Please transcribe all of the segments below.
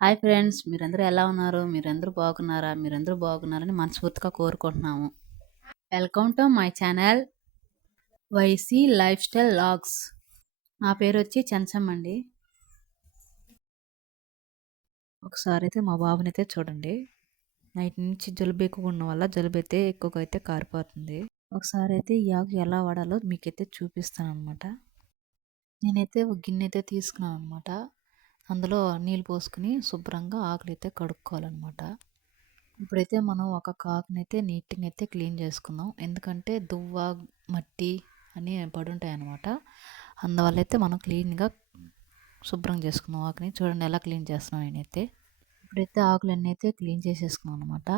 Hi friends మీరందరూ ఎలా ఉన్నారు? మీరందరూ బాగున్నారా? మీరందరూ బాగున్నారని మనస్ఫూర్తిగా కోరుకుంటున్నాము. Welcome to my channel Y C lifestyle logs నా పేరు వచ్చి చెంచమ్మ అండి. ఒకసారి అయితే మా బాబుని అయితే చూడండి. నైట్ నుంచి జలుబు ఎక్కువ ఉన్న వల్ల జలుబు అయితే ఎక్కువగా అయితే కారిపోతుంది. ఒకసారి అయితే ఈ ఆకు ఎలా వాడాలో మీకైతే చూపిస్తాను అనమాట నేనైతే ఒక గిన్నె అయితే తీసుకున్నాను అనమాట అందులో నీళ్ళు పోసుకుని శుభ్రంగా ఆకులు అయితే కడుక్కోవాలన్నమాట. ఇప్పుడైతే మనం ఒక కాకుని అయితే నీట్గా అయితే క్లీన్ చేసుకుందాం. ఎందుకంటే దువ్వ మట్టి అని పడుంటాయి అనమాట అందువల్ల అయితే మనం క్లీన్గా శుభ్రం చేసుకుందాం ఆకుని. చూడండి ఎలా క్లీన్ చేస్తున్నాం నేనైతే. ఇప్పుడైతే ఆకులన్నీ అయితే క్లీన్ చేసేసుకున్నాం అనమాట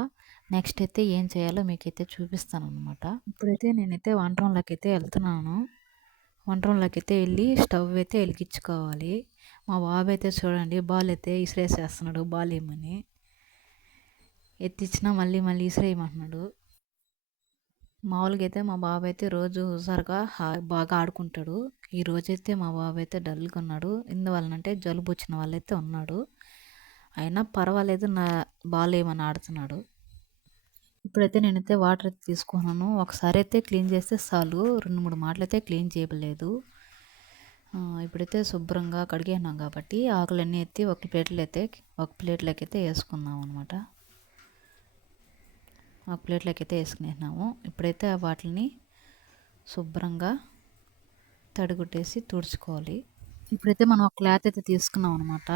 నెక్స్ట్ అయితే ఏం చేయాలో మీకైతే చూపిస్తాను అనమాట ఇప్పుడైతే నేనైతే వంటంలోకి అయితే వెళ్తున్నాను. వంటంలోకి అయితే వెళ్ళి స్టవ్ అయితే వెలిగించుకోవాలి. మా బాబు అయితే చూడండి బాల్ అయితే ఇసిరేసేస్తున్నాడు బాల్ ఏమని ఎత్తిచ్చినా మళ్ళీ మళ్ళీ ఇసిరేయమంటున్నాడు. మామూలుగా అయితే మా బాబు అయితే రోజు సరిగా బాగా ఆడుకుంటాడు. ఈ రోజైతే మా బాబు అయితే డల్గా ఉన్నాడు. ఎందువలనంటే జలుబు వచ్చిన వాళ్ళైతే ఉన్నాడు. అయినా పర్వాలేదు నా బాల్ ఏమని ఆడుతున్నాడు. ఇప్పుడైతే నేనైతే వాటర్ అయితే తీసుకున్నాను. ఒకసారి అయితే క్లీన్ చేస్తే చాలు. రెండు మూడు మాటలు అయితే క్లీన్ చేయలేదు ఇప్పుడైతే శుభ్రంగా కడిగేనాం కాబట్టి ఆకులన్నీ ఎత్తి ఒక ప్లేట్లో అయితే ఒక ప్లేట్లోకి అయితే వేసుకుందాం అనమాట ఒక ప్లేట్లోకి అయితే వేసుకునేసినాము. ఇప్పుడైతే వాటిని శుభ్రంగా తడిగుట్టేసి తుడుచుకోవాలి. ఇప్పుడైతే మనం ఒక క్లాత్ అయితే తీసుకున్నాం అనమాట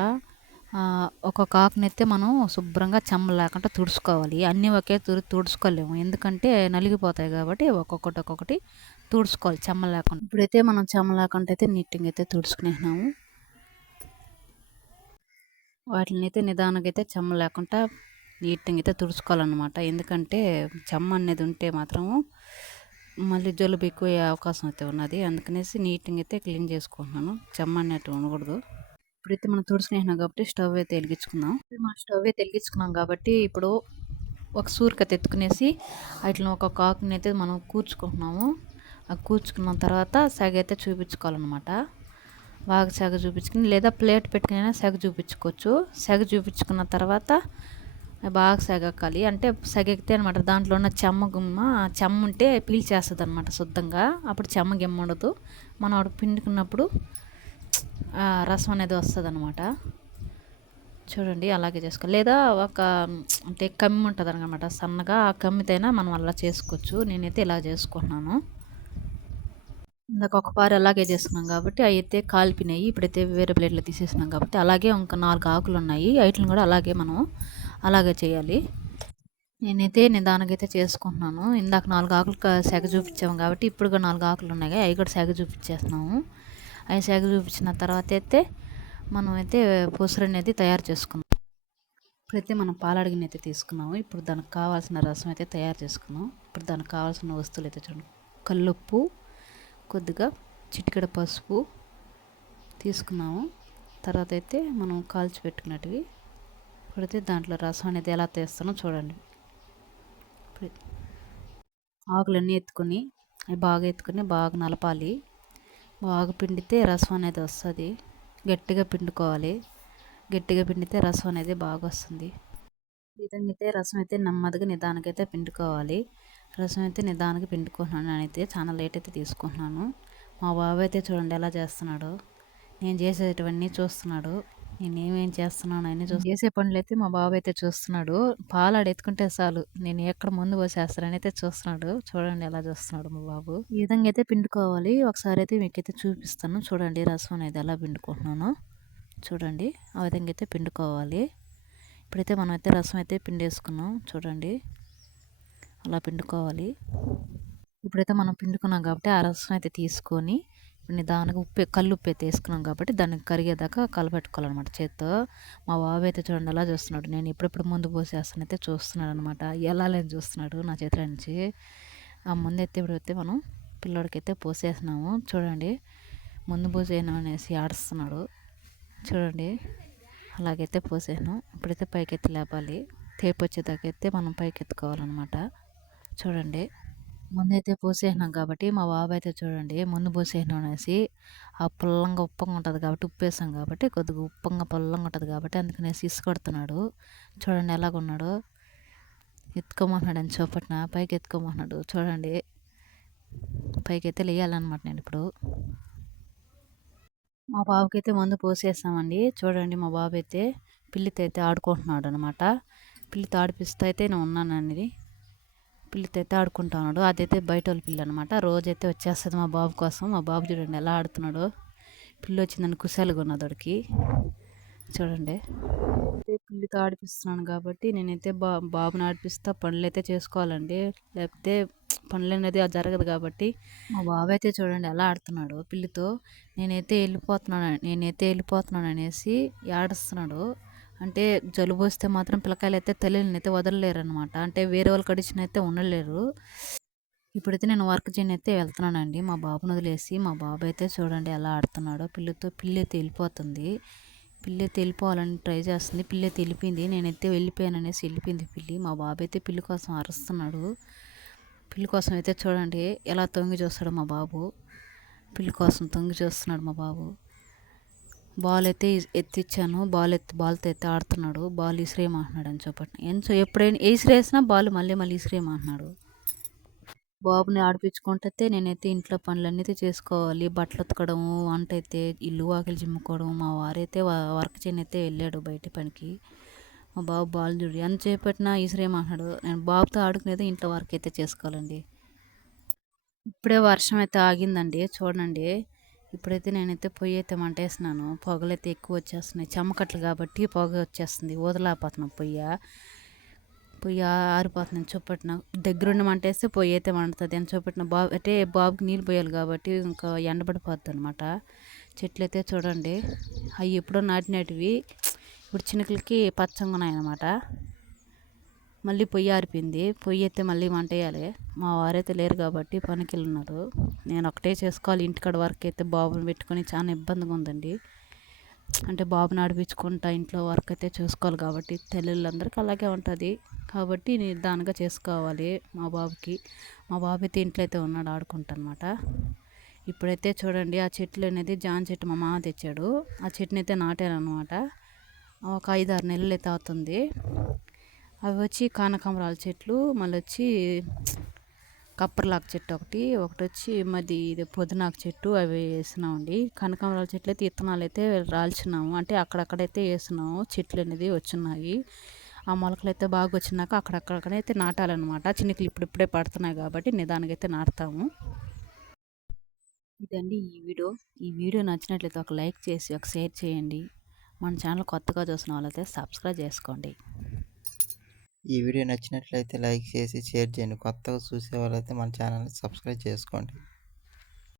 ఒక కాకునైతే మనం శుభ్రంగా చెమ్మ లేకుండా తుడుచుకోవాలి. అన్నీ ఒకే తుడు తుడుచుకోలేము. ఎందుకంటే నలిగిపోతాయి కాబట్టి ఒక్కొక్కటి ఒక్కొక్కటి తుడుచుకోవాలి చెమ్మ లేకుండా. ఇప్పుడైతే మనం చెమ్మ లేకుండా అయితే నీట్గా అయితే తుడుచుకునేసినాము. వాటిని అయితే నిదానంగా అయితే చెమ్మ లేకుండా నీట్గా అయితే తుడుచుకోవాలన్నమాట. ఎందుకంటే చెమ్మ అనేది ఉంటే మాత్రము మళ్ళీ జలుబు ఎక్కువ అవకాశం అయితే ఉన్నది. అందుకనేసి నీట్గా అయితే క్లీన్ చేసుకుంటున్నాను. చెమ్మ అనేది ఉండకూడదు. ఇప్పుడైతే మనం తుడుచుకునేసినాం కాబట్టి స్టవ్ అయితే వెలిగించుకుందాం మనం స్టవ్ అయితే వెలిగించుకున్నాం కాబట్టి ఇప్పుడు ఒక సూరికత ఎత్తుకునేసి అట్లా ఒక కాకుని అయితే మనం కూర్చుకుంటున్నాము. ఆ కూర్చుకున్న తర్వాత సెగ అయితే చూపించుకోవాలన్నమాట. బాగా సెగ చూపించుకుని లేదా ప్లేట్ పెట్టుకుని సెగ చూపించుకోవచ్చు. సెగ చూపించుకున్న తర్వాత బాగా సెగక్కాలి అంటే సెగెక్కితే అనమాట దాంట్లో ఉన్న చెమ్మ గుమ్మ చెమ్మ ఉంటే పీల్చేస్తుంది అనమాట శుద్ధంగా. అప్పుడు చెమ్మ గిమ్మ ఉండదు. మనం అప్పుడు పిండుకున్నప్పుడు రసం అనేది వస్తుంది అనమాట చూడండి అలాగే చేసుకో లేదా ఒక అంటే కమ్మి ఉంటుంది అనమాట సన్నగా ఆ కమ్మితైనా మనం అలా చేసుకోవచ్చు. నేనైతే ఇలా చేసుకుంటున్నాను. ఇందాక ఒక పారి అలాగే చేసుకున్నాం కాబట్టి అవి అయితే కాల్పినాయి ఇప్పుడైతే వేరే ప్లేట్లో తీసేసినాం కాబట్టి అలాగే ఇంకా నాలుగు ఆకులు ఉన్నాయి. వాటిని కూడా అలాగే మనం అలాగే చేయాలి. నేనైతే నిదానంగా చేసుకుంటున్నాను. ఇందాక నాలుగు ఆకులు సెగ చూపించాము కాబట్టి ఇప్పుడు నాలుగు ఆకులు ఉన్నాయి. అవి కూడా సెగ చూపించేస్తున్నాము. అవి సెగ చూపించిన తర్వాత అయితే మనం అయితే పూసరు అనేది తయారు చేసుకున్నాం. ఇప్పుడైతే మనం పాలడిగిని అయితే తీసుకున్నాము. ఇప్పుడు దానికి కావాల్సిన రసం అయితే తయారు చేసుకున్నాం. ఇప్పుడు దానికి కావాల్సిన వస్తువులు అయితే చూడండి. కల్లుప్పు కొద్దిగా చిటికెడ పసుపు తీసుకున్నాము. తర్వాత అయితే మనం కాల్చి పెట్టుకున్నట్టువి ఇప్పుడైతే దాంట్లో రసం అనేది ఎలా తీస్తానో చూడండి. ఆకులన్నీ ఎత్తుకొని అవి బాగా ఎత్తుకొని బాగా నలపాలి. బాగా పిండితే రసం అనేది వస్తుంది. గట్టిగా పిండుకోవాలి. గట్టిగా పిండితే రసం అనేది బాగా వస్తుంది. విధంగా అయితే రసం అయితే నెమ్మదిగా నిదానికి అయితే పిండుకోవాలి. రసం అయితే నిదానికి పిండుకుంటున్నాను. నేనైతే చాలా లేట్ అయితే తీసుకుంటున్నాను. మా బాబు అయితే చూడండి ఎలా చేస్తున్నాడు. నేను చేసేటవన్నీ చూస్తున్నాడు. నేనేమేం చేస్తున్నాను అని చూసి చేసే పనులు అయితే మా బాబు అయితే చూస్తున్నాడు. పాలు ఎత్తుకుంటే చాలు నేను ఎక్కడ ముందు పోసేస్తానని అయితే చూస్తున్నాడు. చూడండి ఎలా చూస్తున్నాడు మా బాబు. ఈ విధంగా అయితే పిండుకోవాలి. ఒకసారి అయితే మీకైతే చూపిస్తాను. చూడండి రసం అనేది ఎలా పిండుకుంటున్నాను. చూడండి ఆ విధంగా అయితే పిండుకోవాలి. ఇప్పుడైతే మనం అయితే రసం అయితే పిండేసుకున్నాం. చూడండి అలా పిండుకోవాలి. ఇప్పుడైతే మనం పిండుకున్నాం కాబట్టి ఆ రసం అయితే తీసుకొని నిదానంగా ఉప్పు కళ్ళు ఉప్పు అయితే వేసుకున్నాం కాబట్టి దాన్ని కరిగేదాకా కలపెట్టుకోవాలన్నమాట చేత్తో. మా బాబు అయితే చూడండి అలా చూస్తున్నాడు. నేను ఇప్పుడెప్పుడు ముందు పోసేస్తానైతే చూస్తున్నాడు అనమాట ఎలా లేని చూస్తున్నాడు నా చేతిలో నుంచి. ఆ ముందు అయితే ఇప్పుడైతే మనం పిల్లోడికైతే పోసేసినాము. చూడండి ముందు పోసేయను అనేసి ఆడుస్తున్నాడు. చూడండి అలాగైతే పోసాను ఇప్పుడైతే పైకి ఎత్తి లేపాలి తేపు వచ్చేదాకైతే మనం పైకి ఎత్తుకోవాలన్నమాట చూడండి. ముందైతే పోసేసినాం కాబట్టి మా బాబు అయితే చూడండి ముందు పోసేసినాం అనేసి ఆ పుల్లంగా ఉప్పంగా ఉంటుంది కాబట్టి ఉప్పు వేసాం కాబట్టి కొద్దిగా ఉప్పంగా పుల్లంగా ఉంటుంది కాబట్టి అందుకనేసి ఇసుకొడుతున్నాడు చూడండి ఎలాగున్నాడు. ఎత్తుకోమంటున్నాడు అని చూపట్న పైకి ఎత్తుకోమంటున్నాడు చూడండి. పైకి అయితే లేయాలన్నమాట నేను ఇప్పుడు. మా బాబుకి అయితే మందు పోసేసామండి చూడండి మా బాబు అయితే పిల్లితో అయితే ఆడుకుంటున్నాడు అనమాట పిల్లితో ఆడిపిస్తే అయితే నేను ఉన్నానండి. పిల్లితో అయితే ఆడుకుంటున్నాడు అదైతే బయట వాళ్ళ పిల్లి అనమాట రోజైతే వచ్చేస్తుంది మా బాబు కోసం. మా బాబు చూడండి ఎలా ఆడుతున్నాడు. పిల్లి వచ్చిందని కుశాలుగా ఉన్నది వాడికి. చూడండి. అయితే పిల్లితో ఆడిపిస్తున్నాను కాబట్టి నేనైతే బా బాబుని ఆడిపిస్తా. పనులు అయితే చేసుకోవాలండి. లేకపోతే పనులు అనేది జరగదు కాబట్టి మా బాబు అయితే చూడండి ఎలా ఆడుతున్నాడు పిల్లితో. నేనైతే వెళ్ళిపోతున్నాను. నేనైతే వెళ్ళిపోతున్నాను అనేసి ఏడుస్తున్నాడు. అంటే జలుబు వస్తే మాత్రం పిల్లకాయలు అయితే తల్లిని అయితే వదలలేరు అనమాట అంటే వేరే వాళ్ళు కడిచిన అయితే ఉండలేరు. ఇప్పుడైతే నేను వర్క్ చేయని అయితే వెళ్తున్నానండి. మా బాబుని వదిలేసి మా బాబు అయితే చూడండి ఎలా ఆడుతున్నాడో. పిల్లతో పిల్లి అయితే వెళ్ళిపోతుంది పిల్లి అయితే వెళ్ళిపోవాలని ట్రై చేస్తుంది. పిల్లి తెలిపింది నేనైతే వెళ్ళిపోయాననేసి వెళ్ళిపోయింది పిల్లి. మా బాబు అయితే పిల్లి కోసం అరుస్తున్నాడు. పిల్లి కోసం అయితే చూడండి ఎలా తొంగి చూస్తాడు మా బాబు. పిల్లి కోసం తొంగి చూస్తున్నాడు మా బాబు. బాల్ అయితే ఎత్తిచ్చాను. బాల్ ఎత్తి బాల్తో అయితే ఆడుతున్నాడు. బాల్ ఇసిరేయమంటున్నాడు అని చెప్పండి. ఎంచో ఎప్పుడైనా ఇసిరేసినా బాల్ మళ్ళీ మళ్ళీ ఇసిరేయమంటున్నాడు బాబుని ఆడిపించుకుంటే నేనైతే ఇంట్లో పనులన్నీ అయితే చేసుకోవాలి. బట్టలు ఉతకడము వంట అయితే ఇల్లు వాకిలి చిమ్ముకోవడం మా వారైతే వర్క్ చేయనైతే వెళ్ళాడు బయట పనికి. మా బాబు బాల్ చూడు ఎంత చేపట్టినా ఇసిరేయమంటున్నాడు నేను బాబుతో ఆడుకునేది ఇంట్లో వర్క్ అయితే చేసుకోవాలండి. ఇప్పుడే వర్షం అయితే ఆగిందండి. చూడండి. ఇప్పుడైతే నేనైతే పొయ్యి అయితే మంటేస్తున్నాను. పొగలైతే ఎక్కువ వచ్చేస్తున్నాయి. చెమ్మకట్లు కాబట్టి పొగ వచ్చేస్తుంది. వదలాపోతున్నాం పొయ్యి. పొయ్యి ఆరిపోతుంది చూపెట్టిన. దగ్గరుండి మంటేస్తే పొయ్యి అయితే మండుతుంది అని చూపెట్టిన. బాబు అంటే బాబుకి నీళ్ళు పోయాలి కాబట్టి ఇంకా ఎండబడిపోద్ది అనమాట చెట్లు అయితే చూడండి. అవి ఎప్పుడో నాటినటివి. ఇప్పుడు చినుకులకి పచ్చంగా ఉన్నాయన్నమాట మళ్ళీ పొయ్యి ఆరిపోయింది పొయ్యి అయితే మళ్ళీ వంట వేయాలి మా వారైతే లేరు కాబట్టి పనికి ఉన్నారు నేను ఒకటే చేసుకోవాలి. ఇంటికాడ వర్క్ అయితే బాబుని పెట్టుకొని చాలా ఇబ్బందిగా ఉందండి. అంటే బాబుని ఆడిపించుకుంటా ఇంట్లో వర్క్ అయితే చూసుకోవాలి కాబట్టి తల్లిళ్ళందరికీ అలాగే ఉంటుంది. కాబట్టి నిదానంగా చేసుకోవాలి మా బాబుకి. మా బాబు అయితే ఇంట్లో అయితే ఉన్నాడు ఆడుకుంటా ఇప్పుడైతే చూడండి ఆ చెట్లు అనేది జాన్ చెట్టు మా మామ తెచ్చాడు. ఆ చెట్టుని అయితే నాటాను అనమాట ఒక ఐదు ఆరు నెలలు అయితే అవుతుంది అవి వచ్చి కనకాంబరాల చెట్లు మళ్ళీ వచ్చి కప్పర్లాక్ చెట్టు ఒకటి ఒకటి వచ్చి మది ఇది పుదనాకు చెట్టు అవి వేసినామండి. కనకాంబరాల చెట్లు అయితే విత్తనాలు అయితే రాల్చినాము. అంటే అక్కడక్కడైతే వేసినాము చెట్లు అనేది వచ్చినాయి. ఆ మొలకలు అయితే బాగా వచ్చినాక అక్కడక్కడైతే నాటాలన్నమాట. చిన్నకులు ఇప్పుడిప్పుడే పడుతున్నాయి కాబట్టి నిదానంగా అయితే నాటుతాము. ఇదండి ఈ వీడియో. ఈ వీడియో నచ్చినట్లయితే ఒక లైక్ చేసి ఒక షేర్ చేయండి. మన ఛానల్ కొత్తగా చూసిన వాళ్ళైతే సబ్స్క్రైబ్ చేసుకోండి. ఈ వీడియో నచ్చినట్లయితే లైక్ చేసి షేర్ చేయండి. కొత్తగా చూసే వాళ్ళైతే మన ఛానల్ని సబ్స్క్రైబ్ చేసుకోండి.